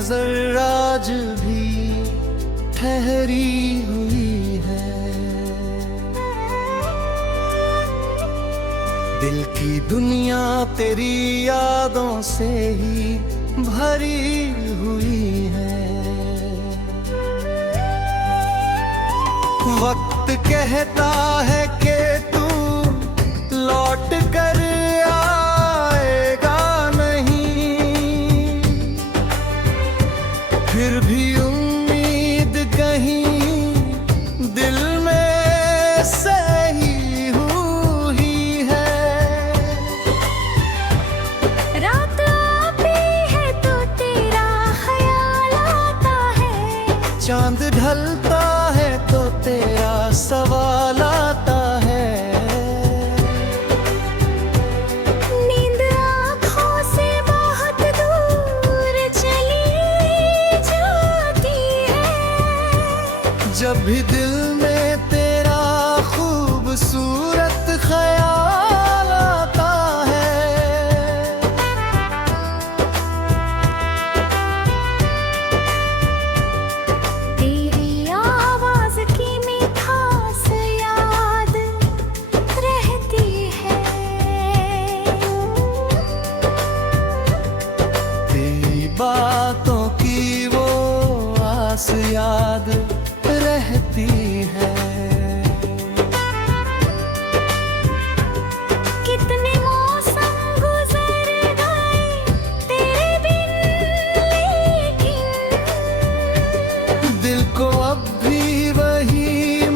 नजर आज भी ठहरी हुई है। दिल की दुनिया तेरी यादों से ही भरी हुई है। वक्त कहता है कि तू लौट कर आएगा नहीं, फिर भी उम्मीद कहीं दिल में सही हुई है। रात आती है तो तेरा ख्याल आता है, चांद ढलता है तो तेरा सवाल आता है। नींद आँखों से बहुत दूर चली जाती है। जब भी दिल में तेरा खूबसूरत ख्याल आता है। तेरी आवाज की मिठास याद रहती है। तेरी बातों की वो आस याद रहती है। कितने मौसम गुजर गए तेरे बिन, लेकिन दिल को अब भी वही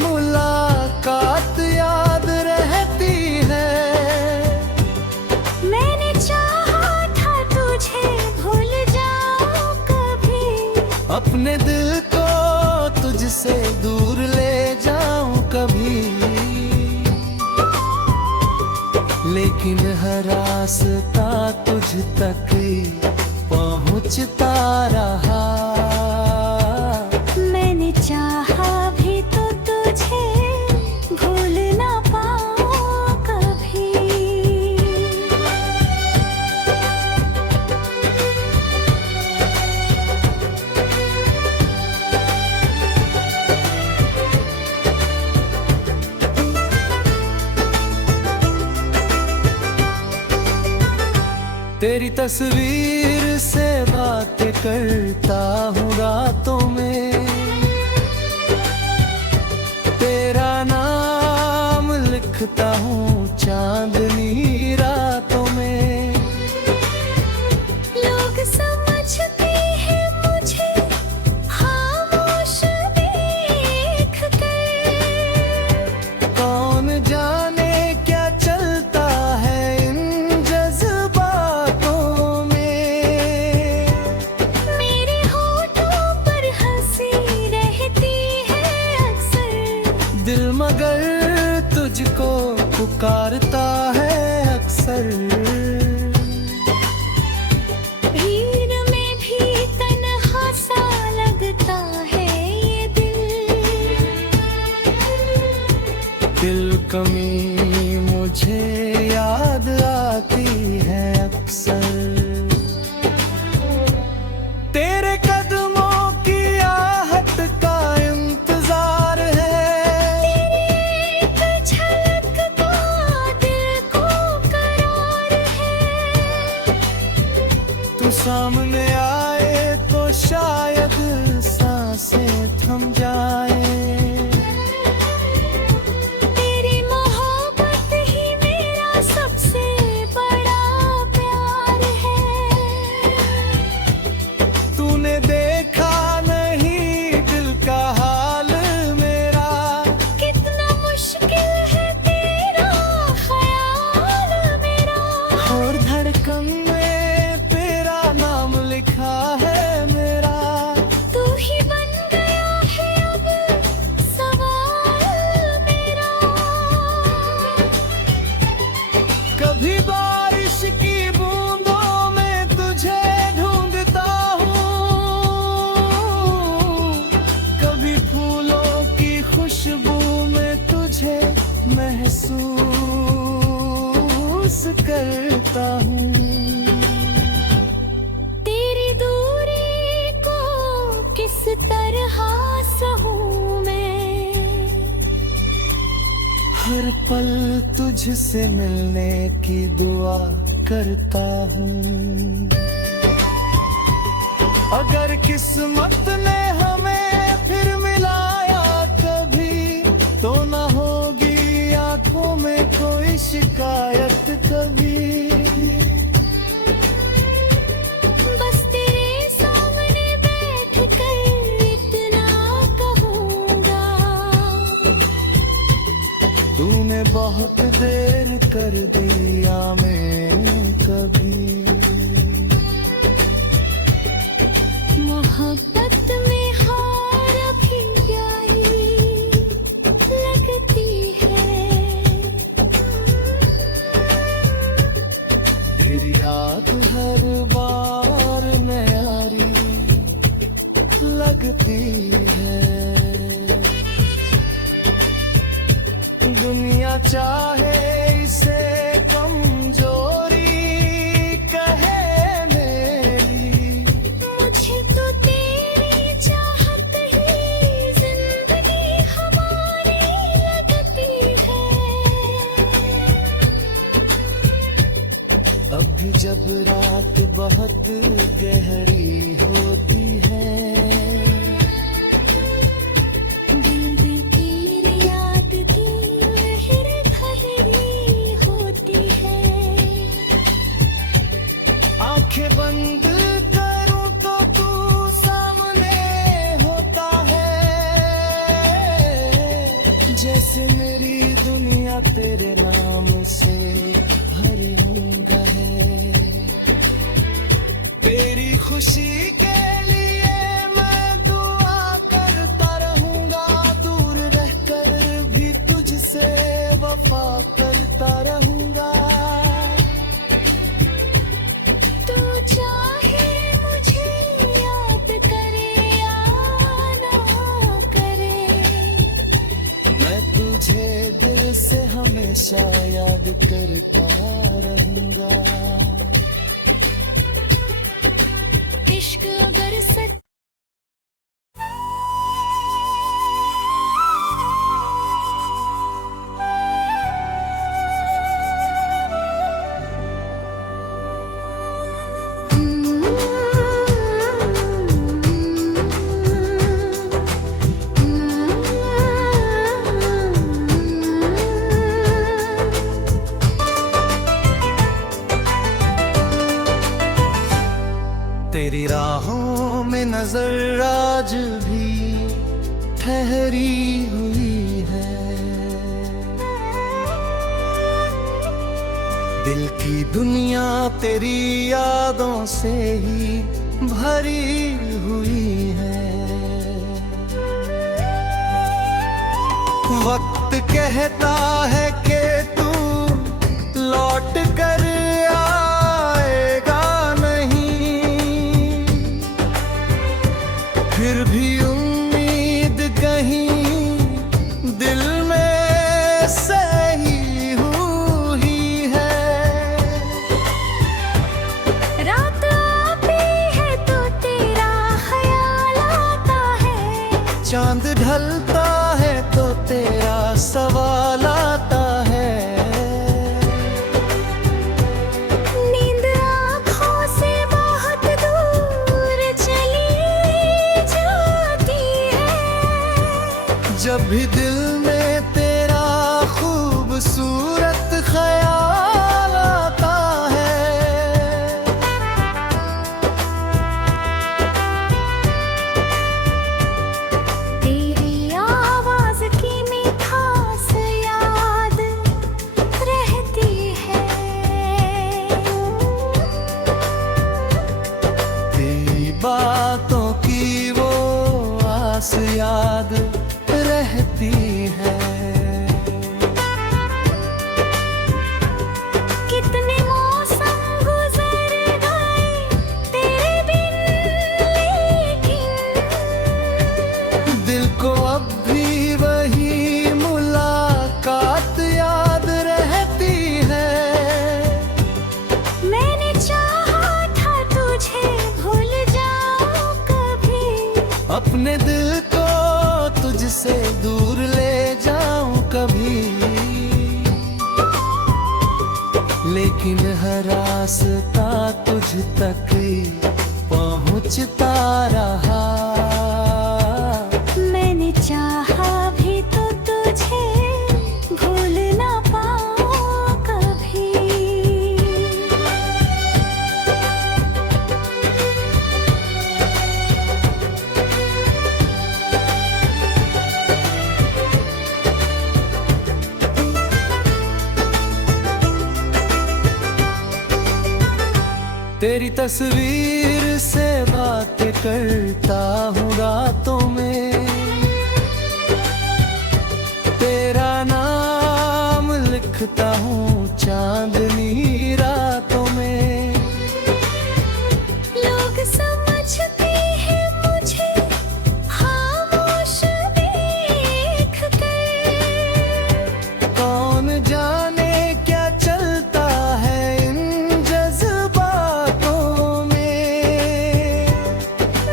मुलाकात याद रहती है। मैंने चाहा था तुझे भूल जाऊं कभी, अपने दिल को तुझसे दूर ले जाऊं कभी, लेकिन हर रास्ता तुझ तक पहुंचता रहा। मैंने चाहा भी तो तुझे भूल ना पाऊं कभी। तेरी तस्वीर से बात करता हूँ रातों में, तेरा नाम लिखता हूँ चांदनी रातों में। लोग समझते हैं मुझे खामोश देख कर, कौन जाने क्या चलता है इन जज्बातों में। मेरे होठों पर हंसी रहती है अक्सर, दिल मगर तुझको पुकारता है अक्सर। भीड़ में भी तन्हा सा लगता है ये दिल कमी मुझे याद आती है अक्सर। तेरे कदमों की आहट का इंतजार है, एक झलक का दिल को करार है। तू सामने आए तो शायद सांसें थम जाए। तेरी मोहब्बत ही मेरा सबसे बड़ा प्यार है। तूने देखा नहीं दिल का हाल मेरा, कितना मुश्किल है तेरा ख्याल मेरा। और धड़कन में तेरा नाम लिखा है मेरा। तू ही बन गया है अब पल तुझसे मिलने की दुआ करता हूँ। अगर किस्मत ने हमें फिर मिलाया कभी, तो न होगी आंखों में कोई शिकायत कभी। बस तेरे सामने बैठ कर इतना कहूँगा, तूने बहुत देर कर दिया मैं कभी। मोहब्बत में हार भी प्यारी लगती है। तेरी याद हर बार न्यारी लगती है। दुनिया चाहे इसे कमजोरी कहे मेरी, मुझे तो तेरी चाहत ही जिंदगी हमारी लगती है। अभी जब रात बहुत गहरी होती है, दिल में तेरी याद की लहर गहरी होती है। आंखें बंद करूं तो तू सामने होता है। जैसे मेरी दुनिया तेरे नाम से भरी हूँ है। तेरी खुशी के लिए मैं दुआ करता रहूंगा, दूर रहकर भी तुझसे वफा करता रहूंगा। तू चाहे मुझे याद करे या ना करे, मैं तुझे दिल से हमेशा याद करता रहूंगा। इश्क अगर सच तेरी राहों में नजर आज भी ठहरी हुई है। दिल की दुनिया तेरी यादों से ही भरी हुई है। वक्त कहता है कि तू लौट कर आएगा नहीं, फिर भी उम्मीद कहीं दिल में सही हुई है। रात आती है तो तेरा ख्याल आता है, चांद ढलता है तो तेरा सवाल आता है। नींद आँखों से बहुत दूर चली जाती है। जब भी दिल में तेरा खूबसूरत ख्याल आता है। तेरी आवाज की मिठास याद रहती है। तेरी बातों की वो आस याद रहती है। कितने मौसम गुजर गए तेरे बिन, लेकिन दिल को अब भी वही मुलाकात याद रहती है। मैंने चाहा था तुझे भूल जाऊं कभी, अपने दिल को तुझसे दूर ले जाऊं कभी। लेकिन हर रास्ता तुझ तक पहुंचता रहा। मैंने चाहा भी तो तुझे भूल ना पाऊं कभी। तेरी तस्वीर से बात करता हूँ रातों में, तेरा नाम लिखता हूँ चांदनी रातों में। लोग समझते हैं मुझे खामोश देख कर, कौन जाने क्या चलता है इन जज्बातों में।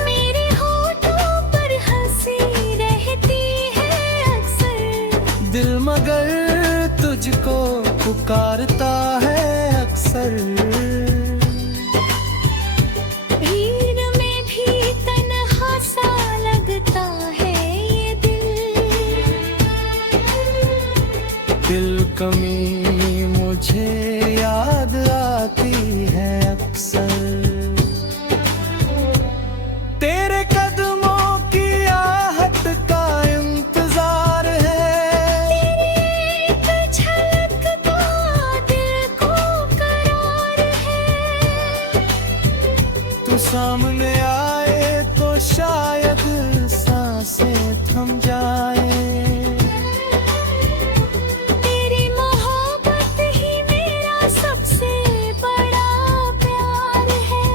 मेरे होठों पर हंसी रहती है अक्सर, दिल मगर तुझको पुकारता है अक्सर। भीड़ में भी तन्हा सा लगता है ये दिल कमी मुझे याद आती है अक्सर। तेरे कदमों की आहट का इंतजार है, एक झलक का दिल को करार है। तू सामने आए तो शायद सांसें थम जाए। तेरी मोहब्बत ही मेरा सबसे बड़ा प्यार है।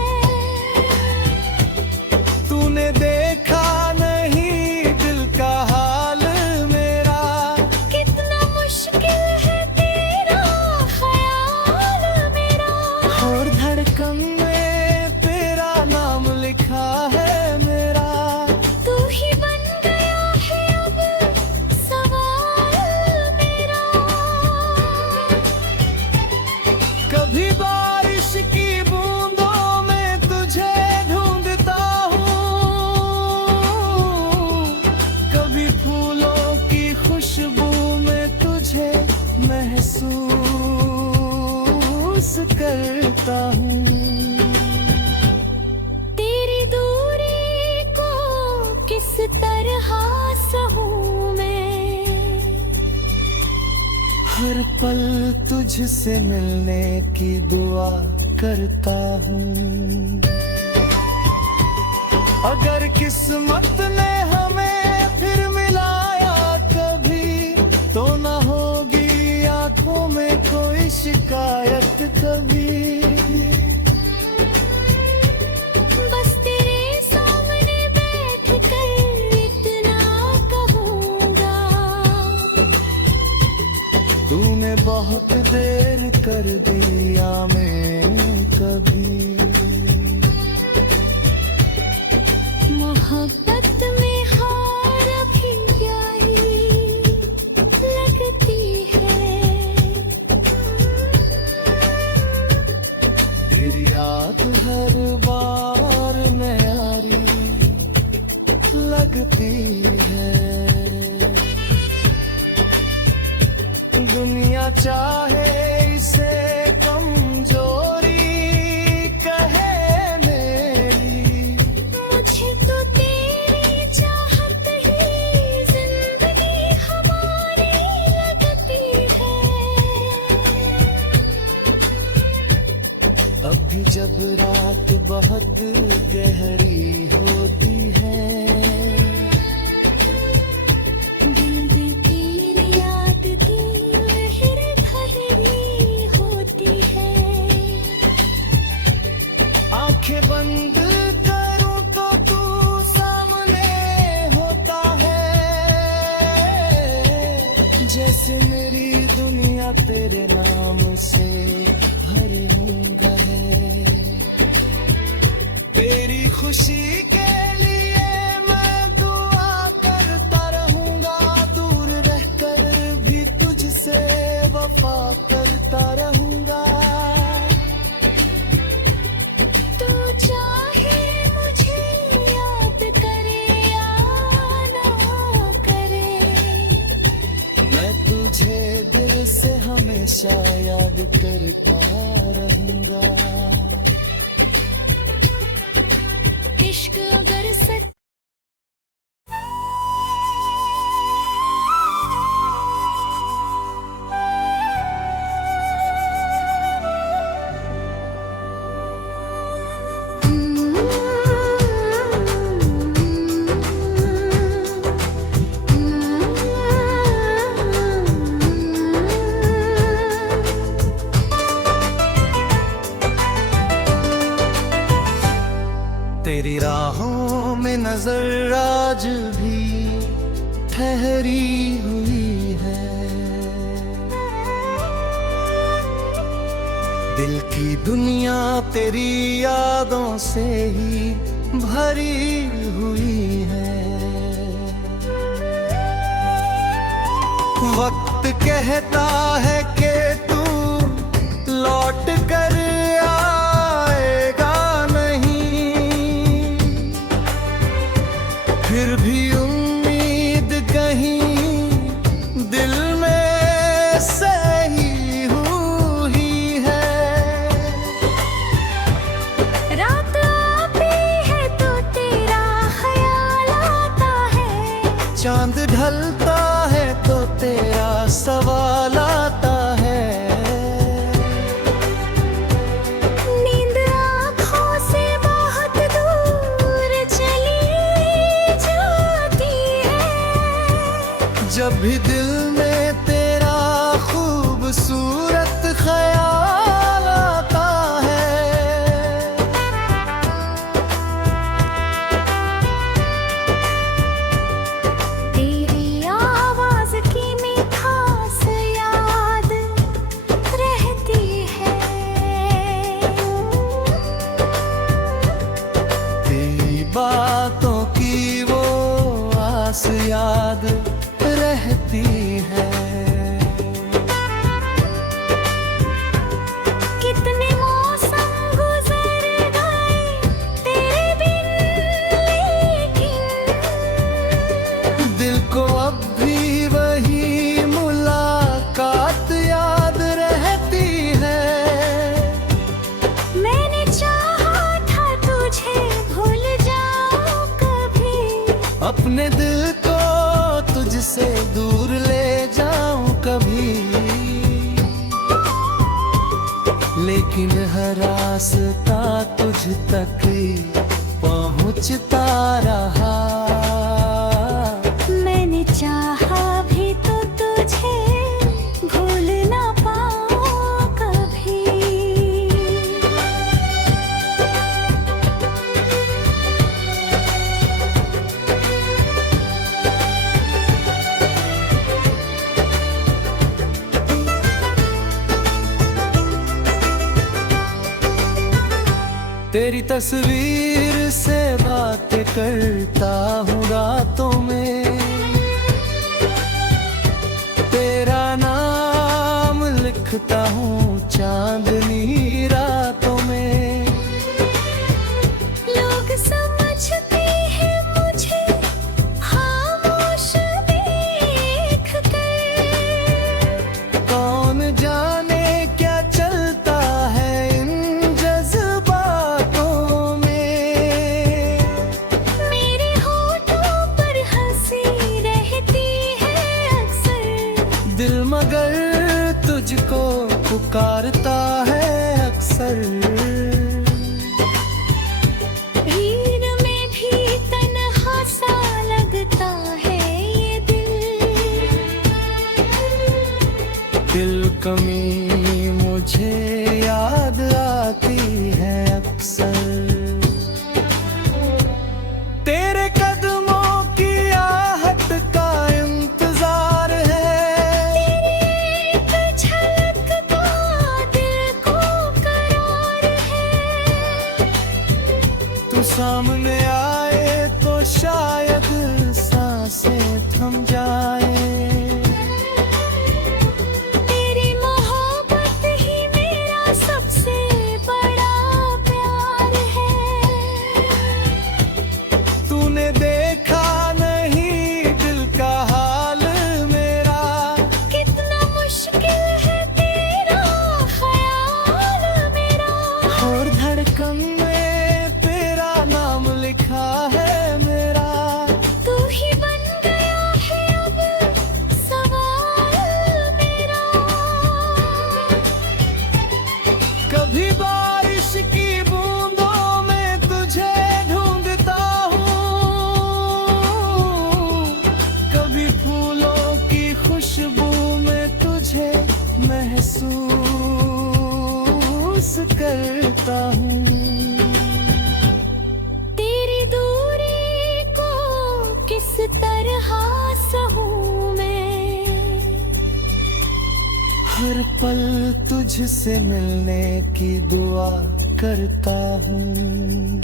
तूने देखा नहीं दिल का हाल मेरा, कितना मुश्किल है तेरा ख्याल मेरा। और धड़कन में तेरा नाम लिखा है मेरा। तू ही बन गया है अब सवाल मेरा। कभी बारिश की बूंदों में तुझे ढूंढता हूँ, कभी फूलों की खुशबू में तुझे महसूस करता हूँ। तेरी दूरी को किस तरह सहूं मैं, हर पल तुझसे मिलने की दुआ करता हूँ। अगर किस्मत ने हमें फिर मिलाया कभी, तो न होगी आंखों में कोई शिकायत कभी। बस तेरे सामने बैठ कर इतना कहूँगा, तूने बहुत देर कर दिया मैं कभी। मोहब्बत में हार भी प्यारी लगती है। तेरी याद हर बार न्यारी लगती है। दुनिया चाहे इसे कमजोरी कहे मेरी, मुझे तो तेरी चाहत ही जिंदगी हमारी लगती है। अब भी जब रात बहुत गहरी होती है, दिल दिल तेरी याद की लहर भरी होती है। आंखें बंद करूं तो तू सामने होता है, जैसे मेरी दुनिया तेरे नाम से भरी है। तेरी खुशी के हमेशा याद करता रहूंगा। इश्क अगर सच तेरी राहों में नजर आज भी ठहरी हुई है। दिल की दुनिया तेरी यादों से ही भरी हुई है। वक्त कहता है कि तू लौट कर फिर भी उम्मीद कहीं दिल में सही हुई है। रात आती है तो तेरा ख्याल आता है। चांद ढलता है तो तेरा सवाल आता है। नींद आँखों से बहुत दूर चली जाती है। जब भी दिल में तेरा खूबसूरत ख्याल आता है। तेरी आवाज की मिठास याद रहती है। तेरी बातों की वो आस याद रहती है। कितने मौसम गुजर गए तेरे बिन, लेकिन दिल को अब भी वही मुलाकात याद रहती है। मैंने चाहा था तुझे भूल जाऊं कभी। अपने दिल को तुझसे दूर ले जाऊं कभी, लेकिन हर रास्ता तुझ तक पहुंचता रहा। मैंने चाहा भी तो तुझे भूल ना पाऊं कभी। तेरी तस्वीर से बातें करता हूँ रातों में। तेरा नाम लिखता हूँ चांदनी रातों में। लोग समझते हैं मुझे खामोश देख कर। कौन जाने क्या चलता है इन जज्बातों में। मेरे होठों पर हंसी रहती है अक्सर। दिल मगर तुझको पुकारता है अक्सर। भीड़ में भी तन्हा सा लगता है ये दिल कमी मुझे याद आती है अक्सर। तेरे कदमों की आहट का इंतजार है। एक झलक का दिल को करार है। तू सामने आए तो शायद सांसें थम जाए। तेरी मोहब्बत ही मेरा सबसे बड़ा प्यार है। तूने देखा नहीं दिल का हाल मेरा। कितना मुश्किल है तेरे पल तुझसे मिलने की दुआ करता हूँ।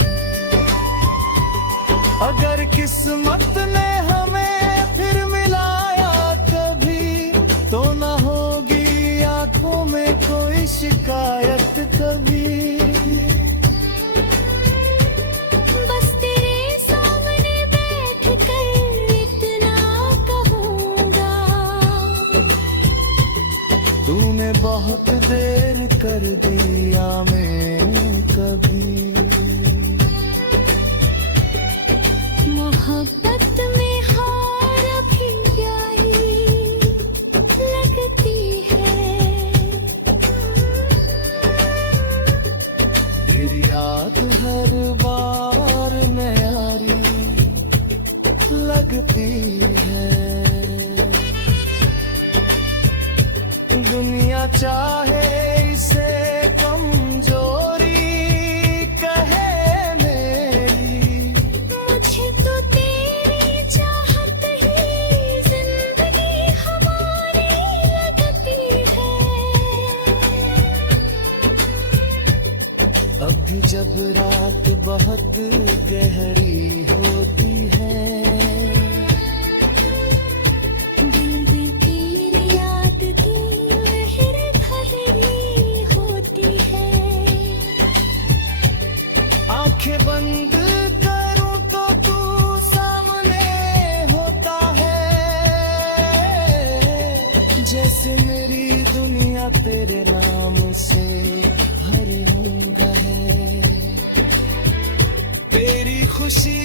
अगर किस्मत ने हमें फिर मिलाया कभी, तो न होगी आंखों में कोई शिकायत कभी। बस तेरे सामने बैठ कर इतना कहूँगा, तूने बहुत देर कर दिया मैं कभी। मोहब्बत में हार भी यही लगती है। फिर याद हर बार न्यारी लगती है। दुनिया चाहे इसे कमजोरी कहे मेरी, मुझे तो तेरी चाहत ही जिंदगी हमारी लगती है। अभी जब रात बहुत गहरी होती है, दिल में तेरी याद की लहर भरी होती है। आंखें बंद करूं तो तू सामने होता है। जैसे मेरी दुनिया तेरे नाम से भरी है। तेरी खुशी